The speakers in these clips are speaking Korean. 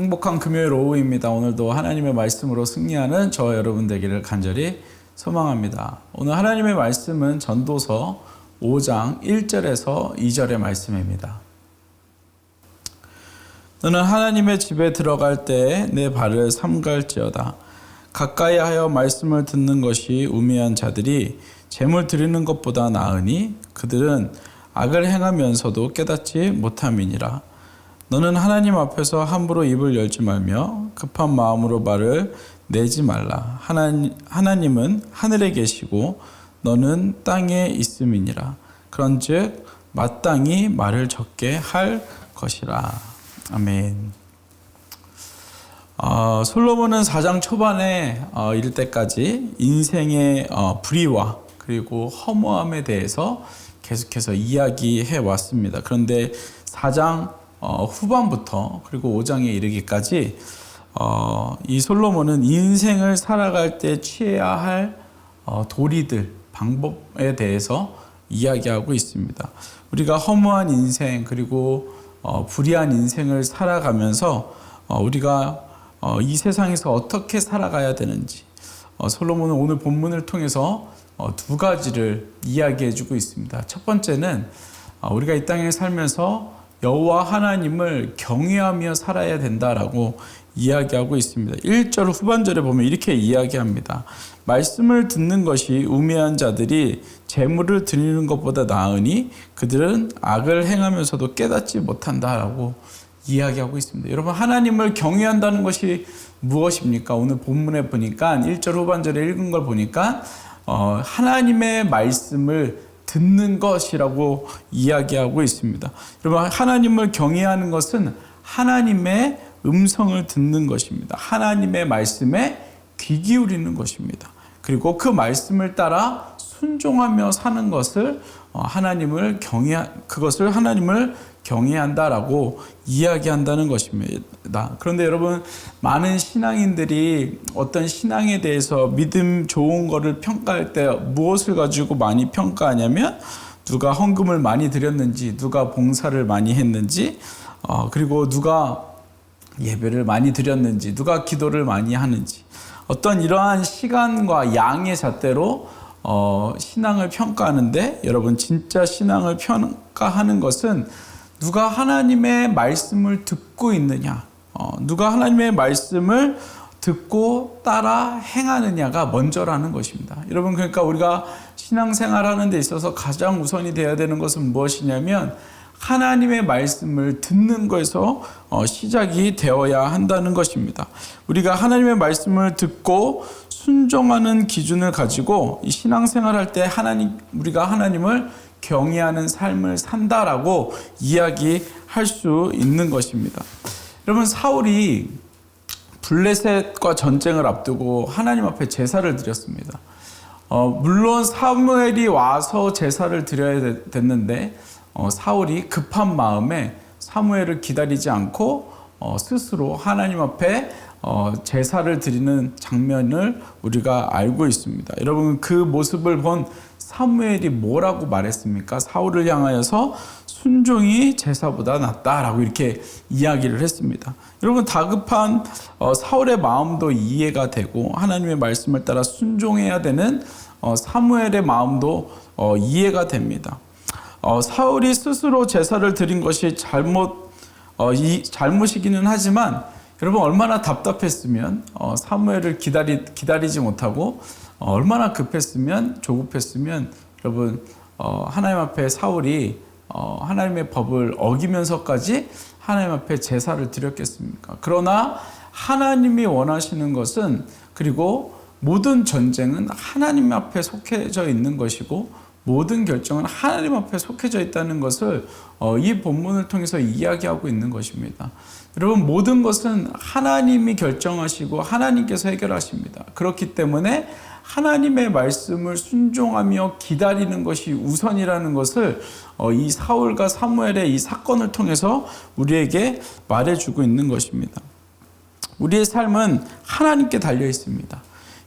행복한 금요일 오후입니다. 오늘도 하나님의 말씀으로 승리하는 저와 여러분 되기를 간절히 소망합니다. 오늘 하나님의 말씀은 전도서 5장 1절에서 2절의 말씀입니다. 너는 하나님의 집에 들어갈 때 내 발을 삼갈지어다. 가까이 하여 말씀을 듣는 것이 우매한 자들이 재물 드리는 것보다 나으니 그들은 악을 행하면서도 깨닫지 못함이니라. 너는 하나님 앞에서 함부로 입을 열지 말며 급한 마음으로 말을 내지 말라. 하나님은 하늘에 계시고 너는 땅에 있음이니라. 그런즉 마땅히 말을 적게 할 것이라. 아멘. 솔로몬은 4장 초반에 이를 때까지 인생의 불의와 그리고 허무함에 대해서 계속해서 이야기해 왔습니다. 그런데 4장 후반부터 그리고 5장에 이르기까지 이 솔로몬은 인생을 살아갈 때 취해야 할 도리들, 방법에 대해서 이야기하고 있습니다. 우리가 허무한 인생 그리고 불의한 인생을 살아가면서 우리가 이 세상에서 어떻게 살아가야 되는지 솔로몬은 오늘 본문을 통해서 두 가지를 이야기해 주고 있습니다. 첫 번째는 우리가 이 땅에 살면서 여호와 하나님을 경외하며 살아야 된다라고 이야기하고 있습니다. 1절 후반절에 보면 이렇게 이야기합니다. 말씀을 듣는 것이 우매한 자들이 재물을 드리는 것보다 나으니 그들은 악을 행하면서도 깨닫지 못한다라고 이야기하고 있습니다. 여러분, 하나님을 경외한다는 것이 무엇입니까? 오늘 본문에 보니까 1절 후반절에 읽은 걸 보니까 하나님의 말씀을 듣는 것이라고 이야기하고 있습니다. 여러분, 하나님을 경외하는 것은 하나님의 음성을 듣는 것입니다. 하나님의 말씀에 귀 기울이는 것입니다. 그리고 그 말씀을 따라 순종하며 사는 것을 그것을 하나님을 경외한다라고 이야기한다는 것입니다. 그런데 여러분, 많은 신앙인들이 어떤 신앙에 대해서 믿음 좋은 거를 평가할 때 무엇을 가지고 많이 평가하냐면 누가 헌금을 많이 드렸는지, 누가 봉사를 많이 했는지, 그리고 누가 예배를 많이 드렸는지, 누가 기도를 많이 하는지, 어떤 이러한 시간과 양의 잣대로 신앙을 평가하는데, 여러분, 진짜 신앙을 평가하는 것은 누가 하나님의 말씀을 듣고 있느냐, 누가 하나님의 말씀을 듣고 따라 행하느냐가 먼저라는 것입니다. 여러분, 그러니까 우리가 신앙생활 하는 데 있어서 가장 우선이 되어야 되는 것은 무엇이냐면 하나님의 말씀을 듣는 것에서 시작이 되어야 한다는 것입니다. 우리가 하나님의 말씀을 듣고 순종하는 기준을 가지고 이 신앙생활 할 때 우리가 하나님을 경외하는 삶을 산다라고 이야기할 수 있는 것입니다. 여러분, 사울이 블레셋과 전쟁을 앞두고 하나님 앞에 제사를 드렸습니다. 물론 사무엘이 와서 제사를 드려야 됐는데 사울이 급한 마음에 사무엘을 기다리지 않고 스스로 하나님 앞에 제사를 드리는 장면을 우리가 알고 있습니다. 여러분, 그 모습을 본 사무엘이 뭐라고 말했습니까? 사울을 향하여서 순종이 제사보다 낫다라고 이렇게 이야기를 했습니다. 여러분, 다급한 사울의 마음도 이해가 되고 하나님의 말씀을 따라 순종해야 되는 사무엘의 마음도 이해가 됩니다. 사울이 스스로 제사를 드린 것이 잘못이기는 하지만 여러분, 얼마나 답답했으면 사무엘을 기다리지 못하고 얼마나 조급했으면 여러분, 하나님 앞에 사울이 하나님의 법을 어기면서까지 하나님 앞에 제사를 드렸겠습니까? 그러나 하나님이 원하시는 것은, 그리고 모든 전쟁은 하나님 앞에 속해져 있는 것이고 모든 결정은 하나님 앞에 속해져 있다는 것을 이 본문을 통해서 이야기하고 있는 것입니다. 여러분, 모든 것은 하나님이 결정하시고 하나님께서 해결하십니다. 그렇기 때문에 하나님의 말씀을 순종하며 기다리는 것이 우선이라는 것을 이 사울과 사무엘의 이 사건을 통해서 우리에게 말해주고 있는 것입니다. 우리의 삶은 하나님께 달려 있습니다.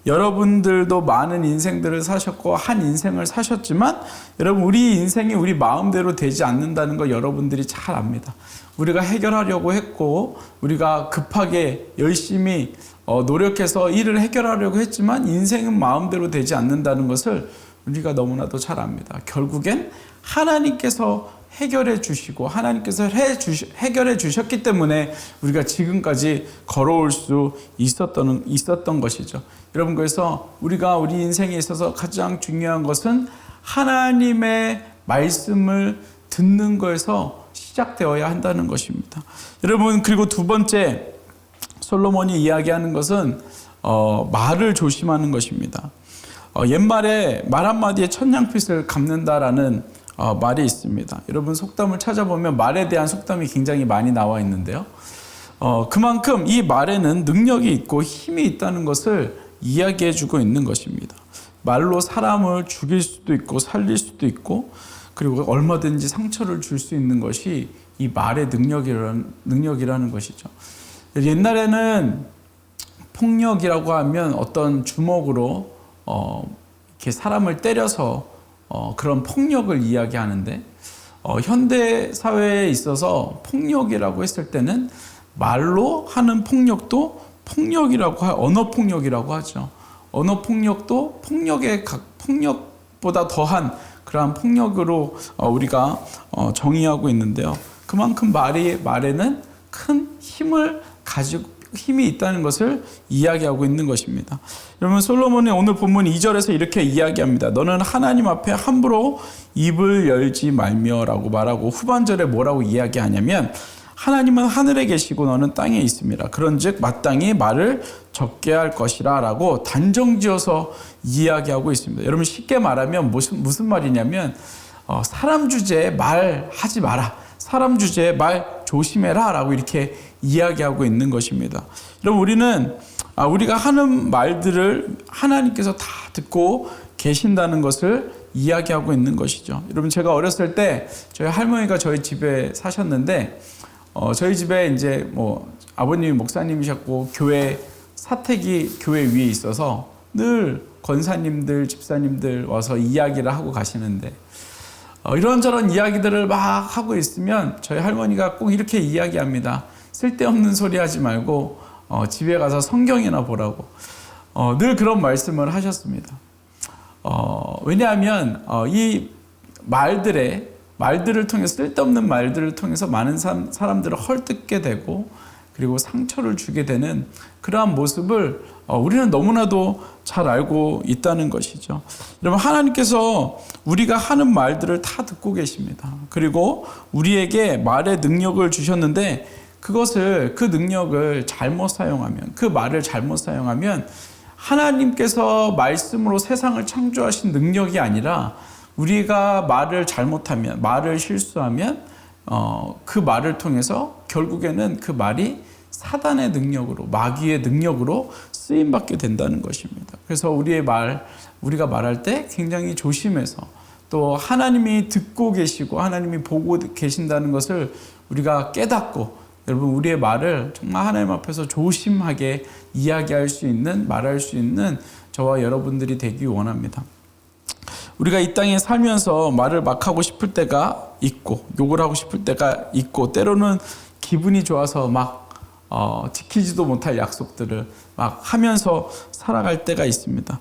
여러분들도 많은 인생들을 사셨고 한 인생을 사셨지만 여러분 우리 인생이 우리 마음대로 되지 않는다는 거 여러분들이 잘 압니다. 우리가 해결하려고 했고 우리가 급하게 열심히 노력해서 일을 해결하려고 했지만 인생은 마음대로 되지 않는다는 것을 우리가 너무나도 잘 압니다. 결국엔 하나님께서 해결해 주시고 하나님께서 해결해 주셨기 때문에 우리가 지금까지 걸어올 수 있었던 것이죠. 여러분, 그래서 우리가 우리 인생에 있어서 가장 중요한 것은 하나님의 말씀을 듣는 거에서 시작되어야 한다는 것입니다. 여러분, 그리고 두 번째 솔로몬이 이야기하는 것은 말을 조심하는 것입니다. 옛말에 말 한마디에 천냥빚을 갚는다라는 말이 있습니다. 여러분, 속담을 찾아보면 말에 대한 속담이 굉장히 많이 나와 있는데요. 그만큼 이 말에는 능력이 있고 힘이 있다는 것을 이야기해 주고 있는 것입니다. 말로 사람을 죽일 수도 있고 살릴 수도 있고 그리고 얼마든지 상처를 줄 수 있는 것이 이 말의 능력이라는 것이죠. 옛날에는 폭력이라고 하면 어떤 주먹으로 이렇게 사람을 때려서 그런 폭력을 이야기하는데 현대 사회에 있어서 폭력이라고 했을 때는 말로 하는 폭력도 언어 폭력이라고 하죠. 언어 폭력도 폭력보다 더한 그러한 폭력으로 우리가 정의하고 있는데요. 그만큼 말에는 큰 힘이 있다는 것을 이야기하고 있는 것입니다. 여러분, 솔로몬이 오늘 본문 2절에서 이렇게 이야기합니다. 너는 하나님 앞에 함부로 입을 열지 말며라고 말하고 후반절에 뭐라고 이야기하냐면 하나님은 하늘에 계시고 너는 땅에 있습니다. 그런즉 마땅히 말을 적게 할 것이라 라고 단정지어서 이야기하고 있습니다. 여러분, 쉽게 말하면 무슨 말이냐면 사람 주제에 말하지 마라, 사람 주제에 말 조심해라 라고 이렇게 이야기하고 있는 것입니다. 여러분, 우리가 하는 말들을 하나님께서 다 듣고 계신다는 것을 이야기하고 있는 것이죠. 여러분, 제가 어렸을 때 저희 할머니가 저희 집에 사셨는데 저희 집에 이제 아버님이 목사님이셨고 사택이 교회 위에 있어서 늘 권사님들, 집사님들 와서 이야기를 하고 가시는데 이런저런 이야기들을 막 하고 있으면 저희 할머니가 꼭 이렇게 이야기합니다. 쓸데없는 소리 하지 말고 집에 가서 성경이나 보라고 늘 그런 말씀을 하셨습니다. 왜냐하면 이 말들을 통해서 쓸데없는 말들을 통해서 많은 사람들을 헐뜯게 되고 그리고 상처를 주게 되는 그러한 모습을 우리는 너무나도 잘 알고 있다는 것이죠. 여러분, 하나님께서 우리가 하는 말들을 다 듣고 계십니다. 그리고 우리에게 말의 능력을 주셨는데 그 능력을 잘못 사용하면, 그 말을 잘못 사용하면 하나님께서 말씀으로 세상을 창조하신 능력이 아니라 우리가 말을 잘못하면, 말을 실수하면 그 말을 통해서 결국에는 그 말이 사단의 능력으로, 마귀의 능력으로 쓰임받게 된다는 것입니다. 그래서 우리가 말할 때 굉장히 조심해서 또 하나님이 듣고 계시고 하나님이 보고 계신다는 것을 우리가 깨닫고 여러분, 우리의 말을 정말 하나님 앞에서 조심하게 이야기할 수 있는, 말할 수 있는 저와 여러분들이 되기 원합니다. 우리가 이 땅에 살면서 말을 막 하고 싶을 때가 있고 욕을 하고 싶을 때가 있고 때로는 기분이 좋아서 막 지키지도 못할 약속들을 막 하면서 살아갈 때가 있습니다.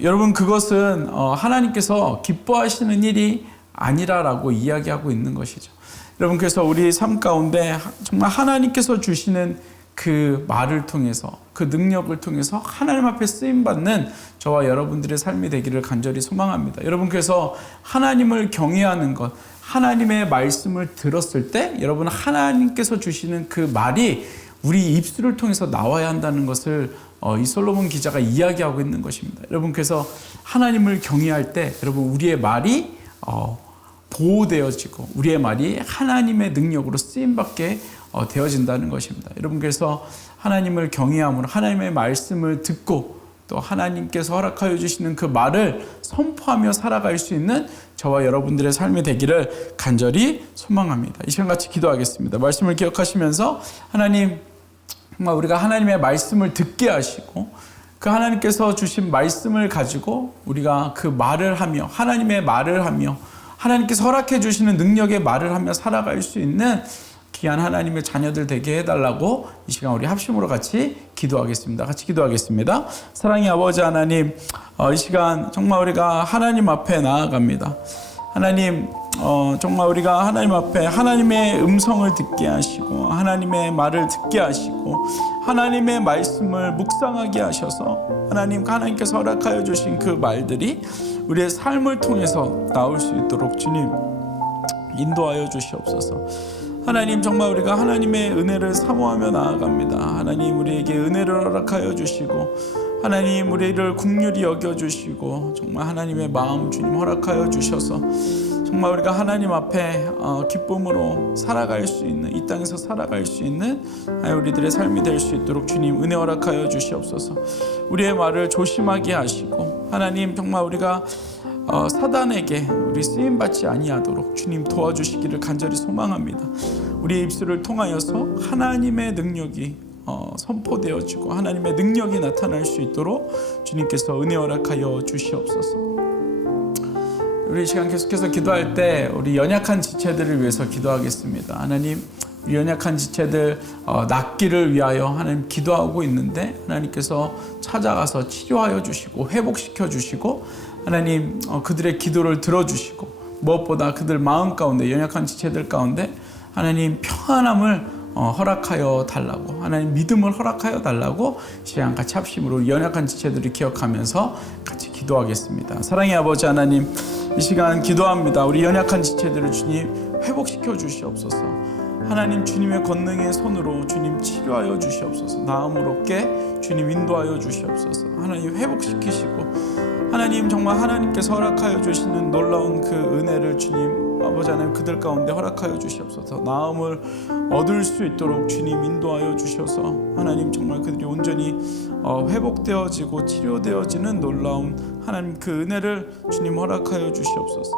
여러분, 그것은 하나님께서 기뻐하시는 일이 아니라라고 이야기하고 있는 것이죠. 여러분, 그래서 우리 삶 가운데 정말 하나님께서 주시는 그 말을 통해서, 그 능력을 통해서 하나님 앞에 쓰임받는 저와 여러분들의 삶이 되기를 간절히 소망합니다. 여러분, 그래서 하나님을 경외하는 것, 하나님의 말씀을 들었을 때 여러분, 하나님께서 주시는 그 말이 우리 입술을 통해서 나와야 한다는 것을 이 솔로몬 기자가 이야기하고 있는 것입니다. 여러분, 그래서 하나님을 경외할 때 여러분, 우리의 말이 보호되어지고 우리의 말이 하나님의 능력으로 쓰임받게 되어진다는 것입니다. 여러분, 그래서 하나님을 경외함으로 하나님의 말씀을 듣고 또 하나님께서 허락하여 주시는 그 말을 선포하며 살아갈 수 있는 저와 여러분들의 삶이 되기를 간절히 소망합니다. 이 시간 같이 기도하겠습니다. 말씀을 기억하시면서 하나님, 정말 우리가 하나님의 말씀을 듣게 하시고 그 하나님께서 주신 말씀을 가지고 우리가 그 말을 하며 하나님의 말을 하며 하나님께서 허락해 주시는 능력의 말을 하며 살아갈 수 있는 귀한 하나님의 자녀들 되게 해달라고 이 시간 우리 합심으로 같이 기도하겠습니다. 같이 기도하겠습니다. 사랑의 아버지 하나님, 이 시간 정말 우리가 하나님 앞에 나아갑니다. 하나님, 정말 우리가 하나님 앞에 하나님의 음성을 듣게 하시고 하나님의 말을 듣게 하시고 하나님의 말씀을 묵상하게 하셔서 하나님께서 허락하여 주신 그 말들이 우리의 삶을 통해서 나올 수 있도록 주님 인도하여 주시옵소서. 하나님, 정말 우리가 하나님의 은혜를 사모하며 나아갑니다. 하나님, 우리에게 은혜를 허락하여 주시고 하나님, 우리를 긍휼히 여겨주시고 정말 하나님의 마음 주님 허락하여 주셔서 정말 우리가 하나님 앞에 기쁨으로 살아갈 수 있는, 이 땅에서 살아갈 수 있는 우리들의 삶이 될 수 있도록 주님 은혜 허락하여 주시옵소서. 우리의 말을 조심하게 하시고 하나님, 정말 우리가 사단에게 우리 쓰임받지 아니하도록 주님 도와주시기를 간절히 소망합니다. 우리의 입술을 통하여서 하나님의 능력이 선포되어지고 하나님의 능력이 나타날 수 있도록 주님께서 은혜 허락하여 주시옵소서. 우리 이 시간 계속해서 기도할 때 우리 연약한 지체들을 위해서 기도하겠습니다. 하나님, 우리 연약한 지체들 낫기를 위하여 하나님 기도하고 있는데 하나님께서 찾아가서 치료하여 주시고 회복시켜 주시고 하나님 그들의 기도를 들어주시고 무엇보다 그들 마음 가운데, 연약한 지체들 가운데 하나님 평안함을 허락하여 달라고, 하나님 믿음을 허락하여 달라고 시간 같이 합심으로 연약한 지체들을 기억하면서 같이 기도하겠습니다. 사랑의 아버지 하나님, 이 시간 기도합니다. 우리 연약한 지체들을 주님 회복시켜 주시옵소서. 하나님, 주님의 권능의 손으로 주님 치료하여 주시옵소서. 나음을 얻게 주님 인도하여 주시옵소서. 하나님 회복시키시고 하나님, 정말 하나님께서 허락하여 주시는 놀라운 그 은혜를 주님 아버지 하나님 그들 가운데 허락하여 주시옵소서. 나음을 얻을 수 있도록 주님 인도하여 주셔서 하나님 정말 그들이 온전히 회복되어지고 치료되어지는 놀라운 하나님 그 은혜를 주님 허락하여 주시옵소서.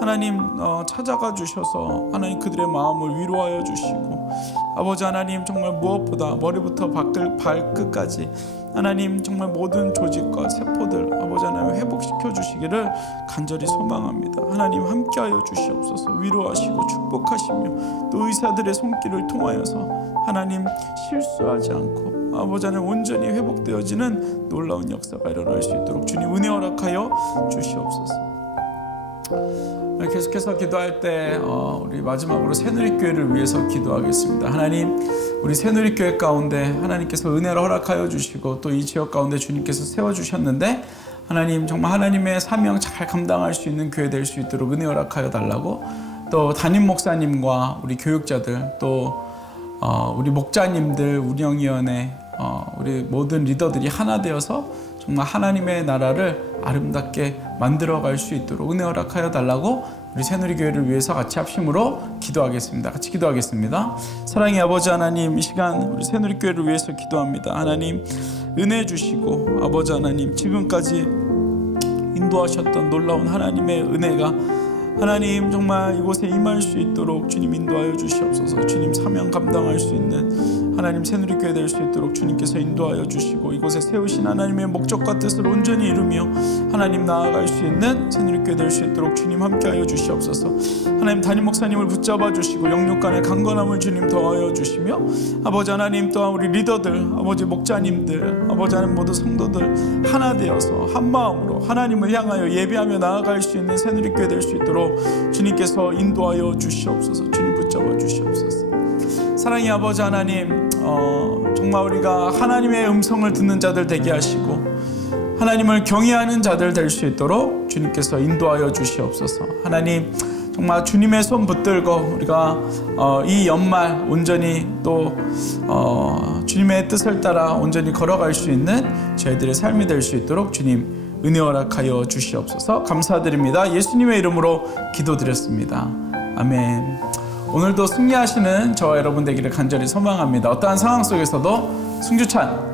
하나님 찾아가 주셔서 하나님 그들의 마음을 위로하여 주시고 아버지 하나님 정말 무엇보다 머리부터 발끝까지 하나님 정말 모든 조직과 세포들 아버지 하나님 회복시켜 주시기를 간절히 소망합니다. 하나님 함께하여 주시옵소서. 위로하시고 축복하시며 또 의사들의 손길을 통하여서 하나님 실수하지 않고 아버지 하나님 온전히 회복되어지는 놀라운 역사가 일어날 수 있도록 주님 은혜 허락하여 주시옵소서. 계속해서 기도할 때 우리 마지막으로 새누리교회를 위해서 기도하겠습니다. 하나님, 우리 새누리교회 가운데 하나님께서 은혜를 허락하여 주시고 또 이 지역 가운데 주님께서 세워주셨는데 하나님 정말 하나님의 사명 잘 감당할 수 있는 교회 될 수 있도록 은혜 허락하여 달라고, 또 담임 목사님과 우리 교육자들 또 우리 목자님들, 운영위원회 우리 모든 리더들이 하나 되어서 정말 하나님의 나라를 아름답게 만들어갈 수 있도록 은혜 허락하여 달라고 우리 새누리교회를 위해서 같이 합심으로 기도하겠습니다. 같이 기도하겠습니다. 사랑의 아버지 하나님, 이 시간 우리 새누리교회를 위해서 기도합니다. 하나님 은혜 주시고 아버지 하나님 지금까지 인도하셨던 놀라운 하나님의 은혜가 하나님 정말 이곳에 임할 수 있도록 주님 인도하여 주시옵소서. 주님 사명 감당할 수 있는 하나님 새누리교회 될 수 있도록 주님께서 인도하여 주시고 이곳에 세우신 하나님의 목적과 뜻을 온전히 이루며 하나님 나아갈 수 있는 새누리교회 될 수 있도록 주님 함께하여 주시옵소서. 하나님 담임 목사님을 붙잡아 주시고 영육 간의 강건함을 주님 더하여 주시며 아버지 하나님 또한 우리 리더들, 아버지 목자님들, 아버지 하나님 모두 성도들 하나 되어서 한 마음으로 하나님을 향하여 예배하며 나아갈 수 있는 새누리교회 될 수 있도록 주님께서 인도하여 주시옵소서. 주님 붙잡아 주시옵소서. 사랑의 아버지 하나님, 정말 우리가 하나님의 음성을 듣는 자들 되게 하시고 하나님을 경외하는 자들 될 수 있도록 주님께서 인도하여 주시옵소서. 하나님 정말 주님의 손 붙들고 우리가 이 연말 온전히 또 주님의 뜻을 따라 온전히 걸어갈 수 있는 저희들의 삶이 될 수 있도록 주님 은혜 허락하여 주시옵소서. 감사드립니다. 예수님의 이름으로 기도드렸습니다. 아멘. 오늘도 승리하시는 저와 여러분 되기를 간절히 소망합니다. 어떠한 상황 속에서도 승주찬